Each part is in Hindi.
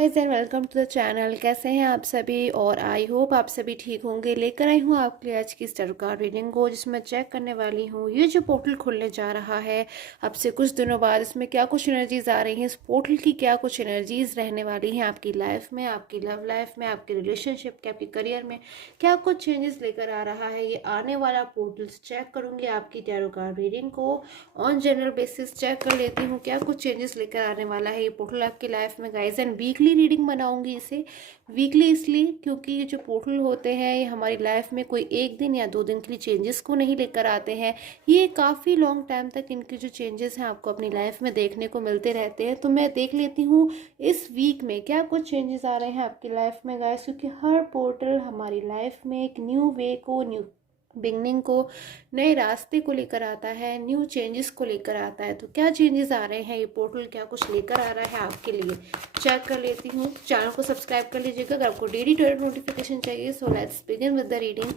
Guys and welcome to the channel. कैसे हैं आप सभी? और आई होप आप सभी ठीक होंगे। लेकर आई हूँ आपके लिए आज की स्टार कार्ड रीडिंग को, जिसमें चेक करने वाली हूँ ये जो पोर्टल खुलने जा रहा है अब से कुछ दिनों बाद, इसमें क्या कुछ एनर्जीज आ रही हैं, इस पोर्टल की क्या कुछ एनर्जीज रहने वाली हैं आपकी लाइफ में, आपकी लव लाइफ में, आपके रिलेशनशिप के, आपके करियर में क्या कुछ चेंजेस लेकर आ रहा है ये आने वाला पोर्टल। चेक करूंगी आपकी टैरो कार्ड रीडिंग को ऑन जनरल बेसिस। चेक कर लेती हूँ क्या कुछ चेंजेस लेकर आने वाला है ये पोर्टल आपकी लाइफ में गाइस। एंड वीकली रीडिंग बनाऊंगी इसे। वीकली इसलिए क्योंकि ये जो पोर्टल होते हैं ये हमारी लाइफ में कोई एक दिन या दो दिन के लिए चेंजेस को नहीं लेकर आते हैं, ये काफ़ी लॉन्ग टाइम तक इनके जो चेंजेस हैं आपको अपनी लाइफ में देखने को मिलते रहते हैं। तो मैं देख लेती हूँ इस वीक में क्या कुछ चेंजेस आ रहे हैं आपकी लाइफ में गाइस, क्योंकि हर पोर्टल हमारी लाइफ में एक न्यू वे को, न्यू बिगनिंग को, नए रास्ते को लेकर आता है, न्यू चेंजेस को लेकर आता है। तो क्या चेंजेस आ रहे हैं ये पोर्टल, क्या कुछ लेकर आ रहा है आपके लिए, चेक कर लेती हूँ। चैनल को सब्सक्राइब कर लीजिएगा अगर आपको डेली टोरेंट नोटिफिकेशन चाहिए। So let's begin with the reading.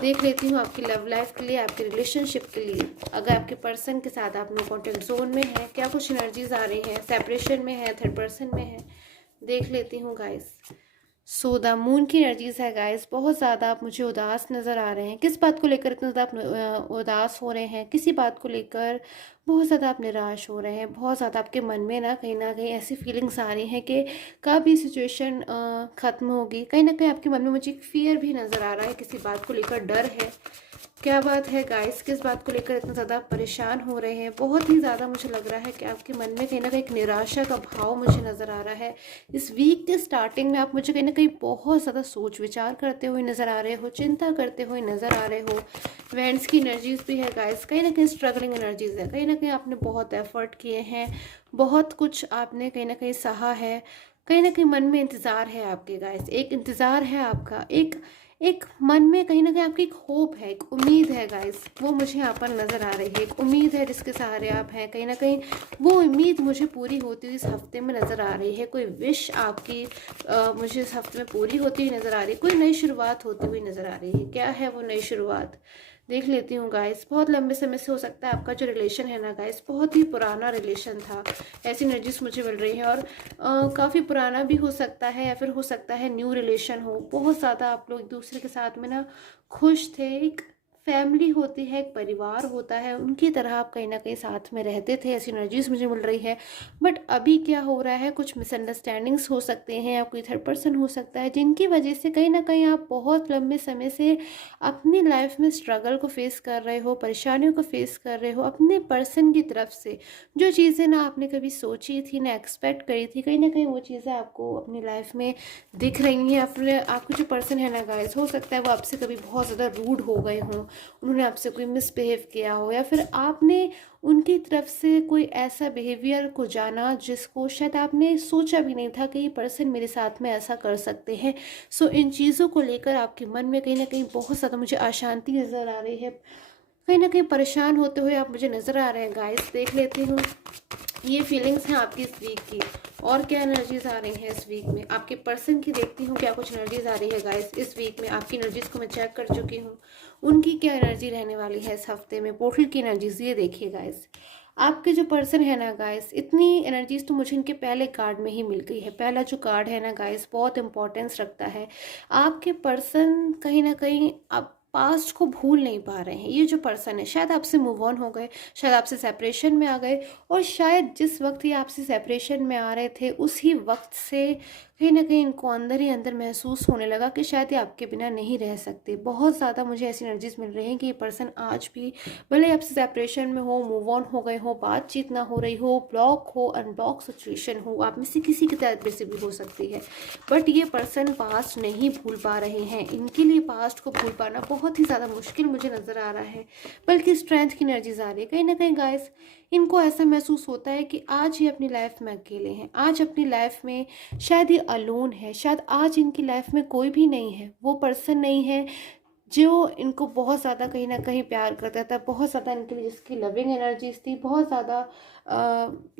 देख लेती हूँ आपकी लव लाइफ के लिए, आपके रिलेशनशिप के लिए, अगर आपके पर्सन के साथ आप नो कॉन्टेक्ट जोन में है क्या कुछ एनर्जीज आ रही हैं, सेपरेशन में है, थर्ड पर्सन में है। देख लेती हूँ गाइस। सो द मून की एनर्जीज है गाइस, बहुत ज़्यादा आप मुझे उदास नज़र आ रहे हैं। किस बात को लेकर इतना ज़्यादा आप उदास हो रहे हैं? किसी बात को लेकर बहुत ज़्यादा आप निराश हो रहे हैं। बहुत ज़्यादा आपके मन में ना कहीं ऐसी फीलिंग्स आ रही हैं कि कब ये सिचुएशन ख़त्म होगी। कहीं ना कहीं आपके मन में मुझे एक फियर भी नज़र आ रहा है, किसी बात को लेकर डर है। क्या बात है गाइस, किस बात को लेकर इतना ज़्यादा परेशान हो रहे हैं? बहुत ही ज़्यादा मुझे लग रहा है कि आपके मन में कहीं ना कहीं एक निराशा का भाव मुझे नज़र आ रहा है। इस वीक के स्टार्टिंग में आप मुझे कहीं ना कहीं बहुत ज़्यादा सोच विचार करते हुए नज़र आ रहे हो, चिंता करते हुए नज़र आ रहे हो। वेंट्स की एनर्जीज भी है गाइस, कहीं ना कहीं स्ट्रगलिंग एनर्जीज है। कहीं ना कहीं आपने बहुत एफर्ट किए हैं, बहुत कुछ आपने कहीं ना कहीं सहा है। कहीं ना कहीं मन में इंतज़ार है आपके गाइस, एक इंतज़ार है आपका, एक एक मन में कहीं ना कहीं आपकी एक होप है, एक उम्मीद है गाइस, वो मुझे यहाँ पर नज़र आ रही है। एक उम्मीद है जिसके सहारे आप हैं। कहीं ना कहीं वो उम्मीद मुझे पूरी होती हुई इस हफ्ते में नज़र आ रही है। कोई विश आपकी मुझे इस हफ्ते में पूरी होती हुई नज़र आ रही है। कोई नई शुरुआत होती हुई नज़र आ रही है। क्या है वो नई शुरुआत, देख लेती हूँ गाइस। बहुत लंबे समय से हो सकता है आपका जो रिलेशन है ना गाइस, बहुत ही पुराना रिलेशन था, ऐसी एनर्जीज मुझे मिल रही है। और काफ़ी पुराना भी हो सकता है या फिर हो सकता है न्यू रिलेशन हो। बहुत ज़्यादा आप लोग एक दूसरे के साथ में ना खुश थे, एक फैमिली होती है, एक परिवार होता है, उनकी तरह आप कहीं ना कहीं साथ में रहते थे, ऐसी एनर्जीज मुझे मिल रही है। बट अभी क्या हो रहा है, कुछ मिसअंडरस्टैंडिंग्स हो सकते हैं या कोई थर्ड पर्सन हो सकता है जिनकी वजह से कहीं ना कहीं आप बहुत लंबे समय से अपनी लाइफ में स्ट्रगल को फेस कर रहे हो, परेशानियों को फेस कर रहे हो अपने पर्सन की तरफ से। जो चीज़ें ना आपने कभी सोची थी, ना एक्सपेक्ट करी थी, कहीं ना कहीं वो चीज़ें आपको अपनी लाइफ में दिख रही हैं। अपने आपको जो पर्सन है ना गाइस, हो सकता है वो आपसे कभी बहुत ज़्यादा रूड हो गए हों, उन्होंने आपसे कोई मिसबिहेव किया हो, या फिर आपने उनकी तरफ से कोई ऐसा बिहेवियर को जाना जिसको शायद आपने सोचा भी नहीं था कि ये पर्सन मेरे साथ में ऐसा कर सकते हैं। सो इन चीज़ों को लेकर आपके मन में कहीं ना कहीं बहुत ज़्यादा मुझे अशांति नज़र आ रही है। कहीं ना कहीं परेशान होते हुए आप मुझे नज़र आ रहे हैं गाइस। देख लेती हूँ ये फीलिंग्स हैं आपकी इस वीक की, और क्या एनर्जीज आ रही हैं इस वीक में आपके पर्सन की। देखती हूँ क्या कुछ एनर्जीज आ रही है गाइस इस वीक में। आपकी एनर्जीज को मैं चेक कर चुकी हूँ, उनकी क्या एनर्जी रहने वाली है इस हफ्ते में, पोर्टल की एनर्जीज ये देखिए गाइस। आपके जो पर्सन है ना गाइस, इतनी एनर्जीज तो मुझे इनके पहले कार्ड में ही मिल गई है। पहला जो कार्ड है ना गाइस, बहुत इंपॉर्टेंस रखता है। आपके पर्सन कहीं ना कहीं आप पास्ट को भूल नहीं पा रहे हैं। ये जो पर्सन है शायद आपसे मूव ऑन हो गए, शायद आपसे सेपरेशन में आ गए, और शायद जिस वक्त ये आपसे सेपरेशन में आ रहे थे उसी वक्त से कहीं ना कहीं इनको अंदर ही अंदर महसूस होने लगा कि शायद ये आपके बिना नहीं रह सकते। बहुत ज़्यादा मुझे ऐसी एनर्जीज मिल रही हैं कि ये पर्सन आज भी भले ही आपसे सेपरेशन में हो, मूव ऑन हो गए हो, बातचीत ना हो रही हो, ब्लॉक हो, अनब्लॉक सिचुएशन हो, आप में से किसी की तरफ से भी हो सकती है, बट ये पर्सन पास्ट नहीं भूल पा रहे हैं। इनके लिए पास्ट को भूल पाना बहुत ही ज़्यादा मुश्किल मुझे नज़र आ रहा है, बल्कि स्ट्रेंथ की एनर्जीज आ रही है। कहीं ना कहीं गाइस इनको ऐसा महसूस होता है कि आज ये अपनी लाइफ में अकेले हैं, आज अपनी लाइफ में शायद ये अलोन है, शायद आज इनकी लाइफ में कोई भी नहीं है, वो पर्सन नहीं है जो इनको बहुत ज़्यादा कहीं ना कहीं प्यार करता था, बहुत ज़्यादा इनके लिए जिसकी लविंग एनर्जीज थी, बहुत ज़्यादा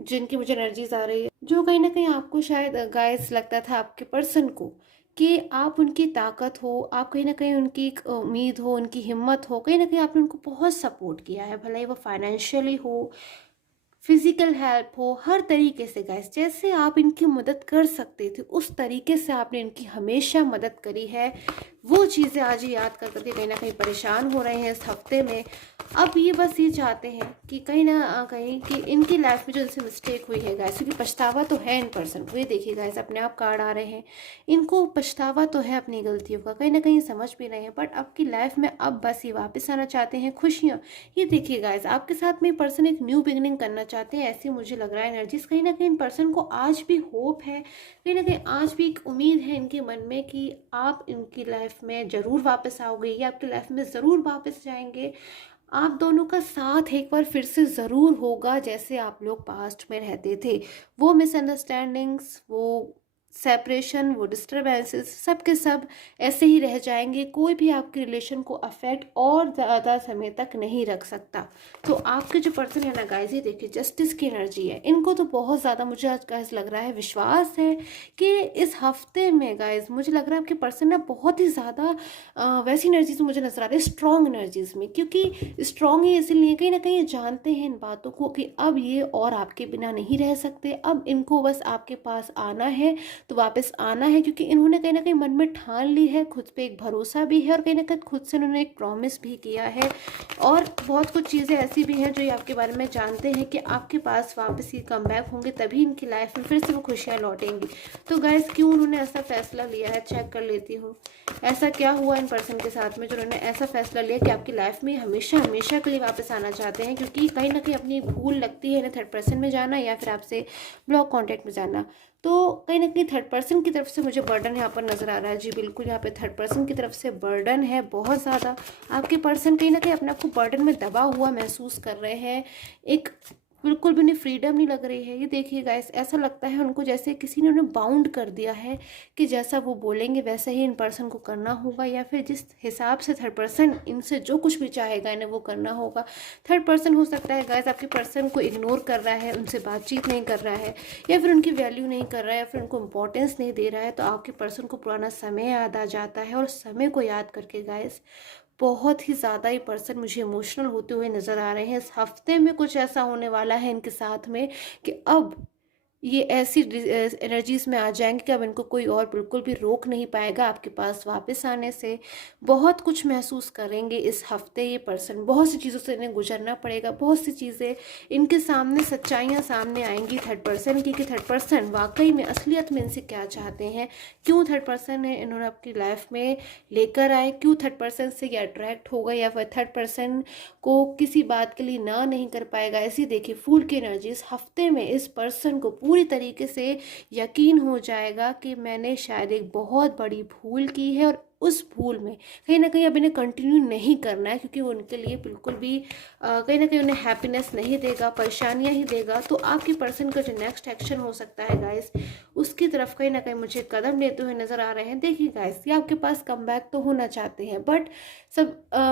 जिनकी मुझे एनर्जीज आ रही है, जो कहीं ना कहीं आपको शायद गाइस लगता था आपके पर्सन को कि आप उनकी ताकत हो, आप कहीं ना कहीं उनकी एक उम्मीद हो, उनकी हिम्मत हो। कहीं ना कहीं आपने उनको बहुत सपोर्ट किया है, भले ही वो फाइनेंशियली हो, फिजिकल हेल्प हो, हर तरीके से गाइस, जैसे आप इनकी मदद कर सकते थे उस तरीके से आपने इनकी हमेशा मदद करी है। वो चीज़ें आज ही याद कर करके कहीं ना कहीं परेशान हो रहे हैं इस हफ्ते में। अब ये बस ये चाहते हैं कि कहीं ना कहीं कि इनकी लाइफ में जो इनसे मिस्टेक हुई है गाइस, क्योंकि पछतावा तो है इन पर्सन को, ये देखिए गाइस अपने आप कार्ड आ रहे हैं, इनको पछतावा तो है अपनी गलतियों का, कहीं ना कहीं समझ भी रहे हैं, बट आपकी लाइफ में अब बस ये वापस आना चाहते हैं खुशियाँ। ये देखिए गाइस आपके साथ में पर्सन एक न्यू बिगनिंग करना चाहते हैं, ऐसे मुझे लग रहा है एनर्जीज। कहीं ना कहीं इन पर्सन को आज भी होप है, कहीं ना कहीं आज भी एक उम्मीद है इनके मन में कि आप इनकी लाइफ में ज़रूर वापस आओगे, या आपकी लाइफ में ज़रूर वापस जाएंगे। आप दोनों का साथ एक बार फिर से ज़रूर होगा, जैसे आप लोग पास्ट में रहते थे। वो मिसअंडरस्टैंडिंग्स, वो सेपरेशन, वो डिस्टर्बेंसेस, सब के सब ऐसे ही रह जाएंगे। कोई भी आपके रिलेशन को अफेक्ट और ज़्यादा समय तक नहीं रख सकता। तो आपके जो पर्सन है ना गाइस, ये देखिए जस्टिस की एनर्जी है, इनको तो बहुत ज़्यादा मुझे आज गाइस लग रहा है, विश्वास है कि इस हफ्ते में गाइस मुझे लग रहा है आपके पर्सन ना बहुत ही ज़्यादा वैसी एनर्जीज मुझे नजर आ रही है, स्ट्रॉन्ग एनर्जीज में। क्योंकि स्ट्रॉन्ग ही इसलिए कहीं ना कहीं जानते हैं इन बातों को कि अब ये और आपके बिना नहीं रह सकते, अब इनको बस आपके पास आना है तो वापस आना है, क्योंकि इन्होंने कहीं ना कहीं मन में ठान ली है, खुद पे एक भरोसा भी है, और कहीं ना कहीं खुद से उन्होंने एक प्रॉमिस भी किया है। और बहुत कुछ चीज़ें ऐसी भी हैं जो ये आपके बारे में जानते हैं कि आपके पास वापस ये कम बैक होंगे, तभी इनकी लाइफ में फिर से वो खुशियाँ लौटेंगी। तो गाइस क्यों उन्होंने ऐसा फैसला लिया है, चेक कर लेती हूँ। ऐसा क्या हुआ इन पर्सन के साथ में जो उन्होंने ऐसा फैसला लिया कि आपकी लाइफ में हमेशा हमेशा के लिए वापस आना चाहते हैं, क्योंकि कहीं ना कहीं अपनी भूल लगती है इन्हें थर्ड पर्सन में जाना या फिर आपसे ब्लॉक कॉन्टैक्ट में जाना। तो कहीं ना कहीं थर्ड पर्सन की तरफ से मुझे बर्डन यहाँ पर नजर आ रहा है। जी बिल्कुल, यहाँ पे थर्ड पर्सन की तरफ से बर्डन है बहुत ज़्यादा। आपके पर्सन कहीं ना कहीं अपने आप को बर्डन में दबा हुआ महसूस कर रहे हैं, एक बिल्कुल भी उन्हें फ्रीडम नहीं लग रही है। ये देखिए गाइस, ऐसा लगता है उनको जैसे किसी ने उन्हें बाउंड कर दिया है कि जैसा वो बोलेंगे वैसा ही इन पर्सन को करना होगा, या फिर जिस हिसाब से थर्ड पर्सन इनसे जो कुछ भी चाहेगा इन्हें वो करना होगा। थर्ड पर्सन हो सकता है गाइस आपके पर्सन को इग्नोर कर रहा है, उनसे बातचीत नहीं कर रहा है, या फिर उनकी वैल्यू नहीं कर रहा है, या फिर उनको इंपॉर्टेंस नहीं दे रहा है। तो आपके पर्सन को पुराना समय याद आ जाता है, और समय को याद करके गाइस बहुत ही ज़्यादा ही पर्सन मुझे इमोशनल होते हुए नज़र आ रहे हैं। इस हफ्ते में कुछ ऐसा होने वाला है इनके साथ में कि अब ये ऐसी एनर्जीज में आ जाएंगे कि अब इनको कोई और बिल्कुल भी रोक नहीं पाएगा आपके पास वापस आने से। बहुत कुछ महसूस करेंगे इस हफ्ते ये पर्सन, बहुत सी चीज़ों से इन्हें गुजरना पड़ेगा, बहुत सी चीज़ें इनके सामने, सच्चाइयाँ सामने आएंगी थर्ड पर्सन की कि थर्ड पर्सन वाकई में असलियत में इनसे क्या चाहते हैं, क्यों थर्ड पर्सन है इन्होंने आपकी लाइफ में लेकर आए, क्यों थर्ड पर्सन से ये अट्रैक्ट होगा, या फिर थर्ड पर्सन को किसी बात के लिए ना नहीं कर पाएगा। ऐसी देखिए फूल की एनर्जी, इस हफ्ते में इस पर्सन को पूरी तरीके से यकीन हो जाएगा कि मैंने शायद एक बहुत बड़ी भूल की है, और उस भूल में कहीं ना कहीं अब इन्हें कंटिन्यू नहीं करना है, क्योंकि वो उनके लिए बिल्कुल भी कहीं ना कहीं उन्हें हैप्पीनेस नहीं देगा, परेशानियां ही देगा। तो आपकी पर्सन का जो नेक्स्ट एक्शन हो सकता है गाइस, उसकी तरफ कहीं ना कहीं मुझे कदम लेते हुए नजर आ रहे हैं। देखिए गाइस, ये आपके पास कम बैक तो होना चाहते हैं, बट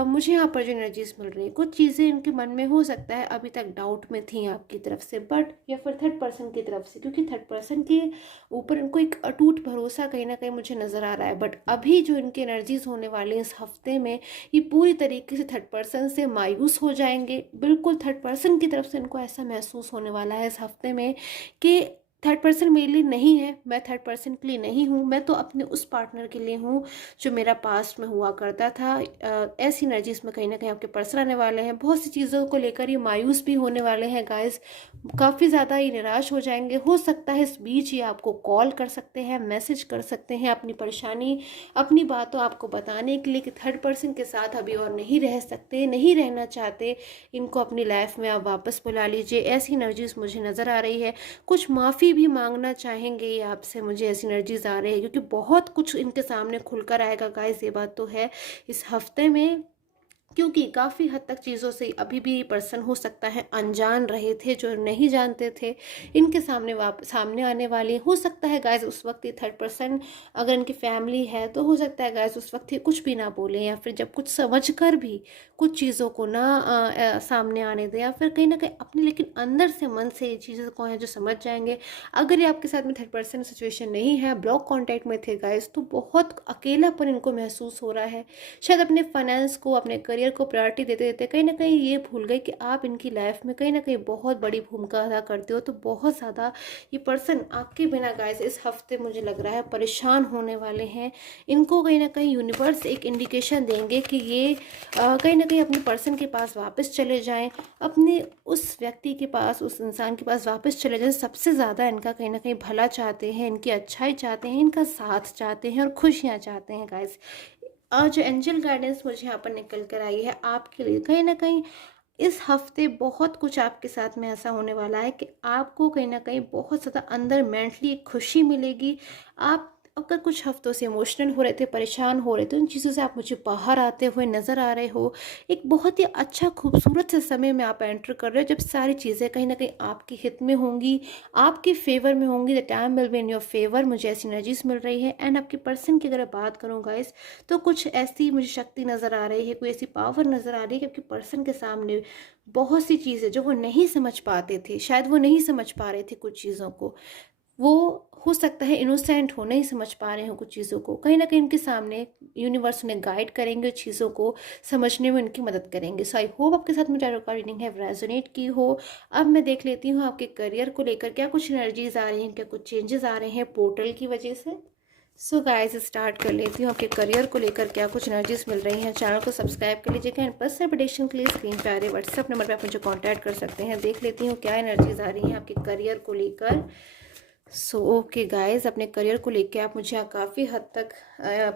मुझे यहाँ पर जो एनर्जीज मिल रही है, कुछ चीज़ें इनके मन में हो सकता है अभी तक डाउट में थी आपकी तरफ से, बट या फिर थर्ड पर्सन की तरफ से, क्योंकि थर्ड पर्सन के ऊपर इनको एक अटूट भरोसा कहीं ना कहीं मुझे नज़र आ रहा है। बट अभी जो इनकी एनर्जीज होने वाली हैं इस हफ्ते में, ये पूरी तरीके से थर्ड पर्सन से मायूस हो जाएंगे। बिल्कुल थर्ड पर्सन की तरफ से इनको ऐसा महसूस होने वाला है इस हफ्ते में कि थर्ड पर्सन मेरे लिए नहीं है, मैं थर्ड पर्सन के लिए नहीं हूँ, मैं तो अपने उस पार्टनर के लिए हूँ जो मेरा पास्ट में हुआ करता था। ऐसी एनर्जीज में कहीं ना कहीं आपके पर्सन आने वाले हैं, बहुत सी चीज़ों को लेकर ये मायूस भी होने वाले हैं गाइस, काफ़ी ज़्यादा ही निराश हो जाएंगे। हो सकता है इस बीच ये आपको कॉल कर सकते हैं, मैसेज कर सकते हैं, अपनी परेशानी, अपनी बातों आपको बताने के लिए कि थर्ड पर्सन के साथ अभी और नहीं रह सकते, नहीं रहना चाहते, इनको अपनी लाइफ में आप वापस बुला लीजिए। ऐसी एनर्जीज मुझे नज़र आ रही है। कुछ माफ़ी भी मांगना चाहेंगे ये आपसे, मुझे ऐसी एनर्जीज आ रही है, क्योंकि बहुत कुछ इनके सामने खुलकर आएगा गाइस, ये बात तो है इस हफ्ते में। क्योंकि काफ़ी हद तक चीज़ों से अभी भी पर्सन हो सकता है अनजान रहे थे, जो नहीं जानते थे इनके सामने आने वाले। हो सकता है गाइस उस वक्त ये थर्ड पर्सन अगर इनकी फैमिली है तो हो सकता है गाइस उस वक्त ये कुछ भी ना बोले, या फिर जब कुछ समझ कर भी कुछ चीज़ों को ना सामने आने दें, या फिर कहीं ना कहीं अपने लेकिन अंदर से मन से ये चीज़ों को है जो समझ जाएंगे। अगर ये आपके साथ में थर्ड पर्सन सिचुएशन नहीं है, ब्लॉक कॉन्टैक्ट में थे गाइस, तो बहुत अकेलापन इनको महसूस हो रहा है, शायद अपने फाइनेंस को, अपने करियर करियर को प्रायोरिटी देते देते कहीं ना कहीं ये भूल गए कि आप इनकी लाइफ में कहीं ना कहीं बहुत बड़ी भूमिका अदा करते हो। तो बहुत ज़्यादा ये पर्सन आपके बिना गाइस इस हफ्ते मुझे लग रहा है परेशान होने वाले हैं। इनको कहीं ना कहीं यूनिवर्स एक इंडिकेशन देंगे कि ये कहीं ना कहीं अपने पर्सन के पास वापस चले जाएं, अपने उस व्यक्ति के पास, उस इंसान के पास वापस चले जाएं। सबसे ज़्यादा इनका कहीं ना कहीं भला चाहते हैं, इनकी अच्छाई चाहते हैं, इनका साथ चाहते हैं और खुशियाँ चाहते हैं गाइस। जो एंजल गाइडेंस मुझे यहाँ पर निकल कर आई है आपके लिए, कहीं ना कहीं इस हफ्ते बहुत कुछ आपके साथ में ऐसा होने वाला है कि आपको कहीं ना कहीं बहुत ज़्यादा अंदर मेंटली एक खुशी मिलेगी। आप अगर कुछ हफ्तों से इमोशनल हो रहे थे, परेशान हो रहे थे, उन चीज़ों से आप मुझे बाहर आते हुए नज़र आ रहे हो। एक बहुत ही अच्छा खूबसूरत से समय में आप एंटर कर रहे हो जब सारी चीज़ें कहीं ना कहीं आपके हित में होंगी, आपके फेवर में होंगी। The time will be in your favour, मुझे ऐसी एनर्जीज मिल रही है। एंड आपके पर्सन की अगर बात करूँ गाइस, तो कुछ ऐसी मुझे शक्ति नज़र आ रही है, कोई ऐसी पावर नज़र आ रही है कि आपके पर्सन के सामने बहुत सी चीज़ें जो वो नहीं समझ पाते थे, शायद वो नहीं समझ पा रहे थे कुछ चीज़ों को, वो हो सकता है इनोसेंट हो, नहीं समझ पा रहे हो कुछ चीज़ों को, कहीं ना कहीं उनके सामने यूनिवर्स उन्हें गाइड करेंगे, चीज़ों को समझने में उनकी मदद करेंगे। सो आई होप आपके साथ में टैरो कार्ड रीडिंग है रेजोनेट की हो। अब मैं देख लेती हूँ आपके करियर को लेकर क्या कुछ एनर्जीज आ रही हैं, क्या कुछ चेंजेस आ रहे हैं पोर्टल की वजह से। सो गाइस स्टार्ट कर लेती हूँ आपके करियर को लेकर क्या कुछ एनर्जीज मिल रही हैं। चैनल को सब्सक्राइब कर लीजिएगा एंड पर्सनल प्रेडिक्शन के लिए स्क्रीन पे आ रहे व्हाट्सएप नंबर पे आप मुझे कांटेक्ट कर सकते हैं। देख लेती हूँ क्या एनर्जीज आ रही हैं आपके करियर को लेकर। सो ओके गाइस, अपने करियर को लेके आप मुझे काफ़ी हद तक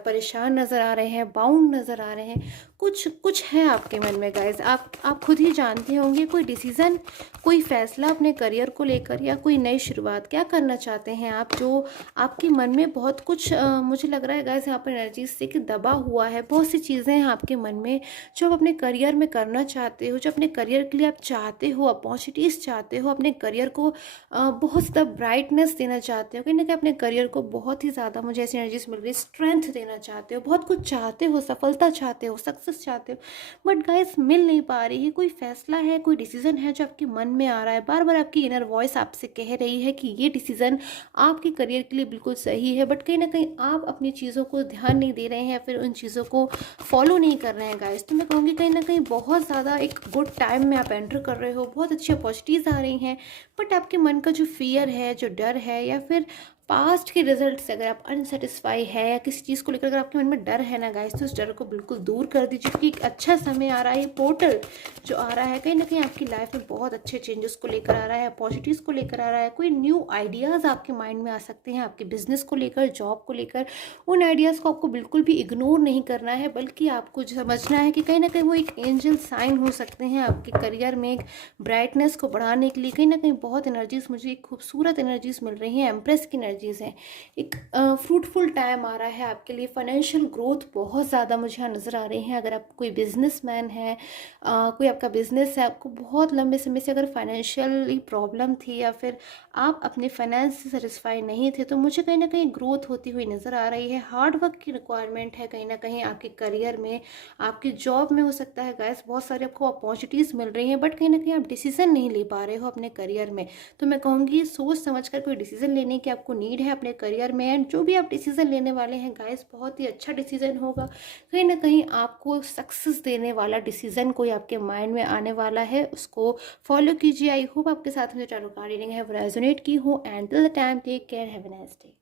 परेशान नज़र आ रहे हैं, बाउंड नज़र आ रहे हैं। कुछ कुछ है आपके मन में गाइस, आप खुद ही जानते होंगे। कोई डिसीज़न, कोई फैसला अपने करियर को लेकर या कोई नई शुरुआत क्या करना चाहते हैं आप, जो आपके मन में बहुत कुछ मुझे लग रहा है गाइस यहाँ पर एनर्जी से कि दबा हुआ है। बहुत सी चीज़ें हैं आपके मन में जो आप अपने करियर में करना चाहते हो, जो अपने करियर के लिए आप चाहते हो, अपॉर्चुनिटीज़ चाहते हो, अपने करियर को बहुत ज़्यादा ब्राइटनेस देना चाहते हो, कहीं ना कहीं अपने करियर को बहुत ही ज़्यादा मुझे ऐसी एनर्जीज मिल रही है, स्ट्रेंथ देना चाहते हो, बहुत कुछ चाहते हो, सफलता चाहते हो, सक्सेस चाहते हो, बट गाइस मिल नहीं पा रही है। कोई फैसला है, कोई डिसीजन है जो आपके मन में आ रहा है, बार बार आपकी इनर वॉइस आपसे कह रही है कि ये डिसीजन आपके करियर के लिए बिल्कुल सही है, बट कहीं ना कहीं आप अपनी चीज़ों को ध्यान नहीं दे रहे हैं या फिर उन चीज़ों को फॉलो नहीं कर रहे हैं गाइस। तो मैं कहूँगी कहीं ना कहीं बहुत ज़्यादा एक गुड टाइम में आप एंटर कर रहे हो, बहुत अच्छी अपॉर्चुनिटीज़ आ रही हैं, बट आपके मन का जो फियर है, जो डर है, या फिर पास्ट के रिजल्ट से अगर आप अनसेटिस्फाई है या किसी चीज़ को लेकर अगर आपके मन में डर है ना गाइस, तो उस डर को बिल्कुल दूर कर दीजिए, क्योंकि एक अच्छा समय आ रहा है। पोर्टल जो आ रहा है कहीं ना कहीं आपकी लाइफ में बहुत अच्छे चेंजेस को लेकर आ रहा है, अपॉर्चुनिटीज़ को लेकर आ रहा है। कोई न्यू आइडियाज़ आपके माइंड में आ सकते हैं, आपके बिजनेस को लेकर, जॉब को लेकर। उन आइडियाज़ को आपको बिल्कुल भी इग्नोर नहीं करना है, बल्कि आपको समझना है कि कहीं ना कहीं वो एक एंजल साइन हो सकते हैं आपके करियर में एक ब्राइटनेस को बढ़ाने के लिए। कहीं ना कहीं बहुत एनर्जीज, मुझे एक खूबसूरत एनर्जीज मिल रही हैं, एम्प्रेस की एनर्जीज हैं। एक फ्रूटफुल टाइम आ रहा है आपके लिए, फाइनेंशियल ग्रोथ बहुत ज़्यादा मुझे यहाँ नज़र आ रही है। अगर आप कोई बिजनेसमैन है, कोई आपका बिजनेस है, आपको बहुत लंबे समय से अगर फाइनेंशियली प्रॉब्लम थी या फिर आप अपने फाइनेंस से सेटिस्फाई नहीं थे, तो मुझे कहीं ना कहीं ग्रोथ होती हुई नज़र आ रही है। हार्ड वर्क की रिक्वायरमेंट है कहीं ना कहीं आपके करियर में, आपकी जॉब में हो सकता है गाइस। बहुत सारी आपको अपॉर्चुनिटीज़ मिल रही हैं, बट कहीं ना कहीं आप डिसीजन नहीं ले पा रहे हो अपने करियर में। तो मैं कहूँगी सोच समझ कर कोई डिसीजन लेने की आपको नीड है अपने करियर में। एंड जो भी आप डिसीजन लेने वाले हैं गाइस, बहुत ही अच्छा डिसीजन होगा, कहीं ना कहीं आपको सक्सेस देने वाला डिसीजन कोई आपके माइंड में आने वाला है, उसको फॉलो कीजिए। आई होप आपके साथ में जो टैरो कार्ड रीडिंग है वो रेजोनेट की हो। And till the time take care, have a nice day.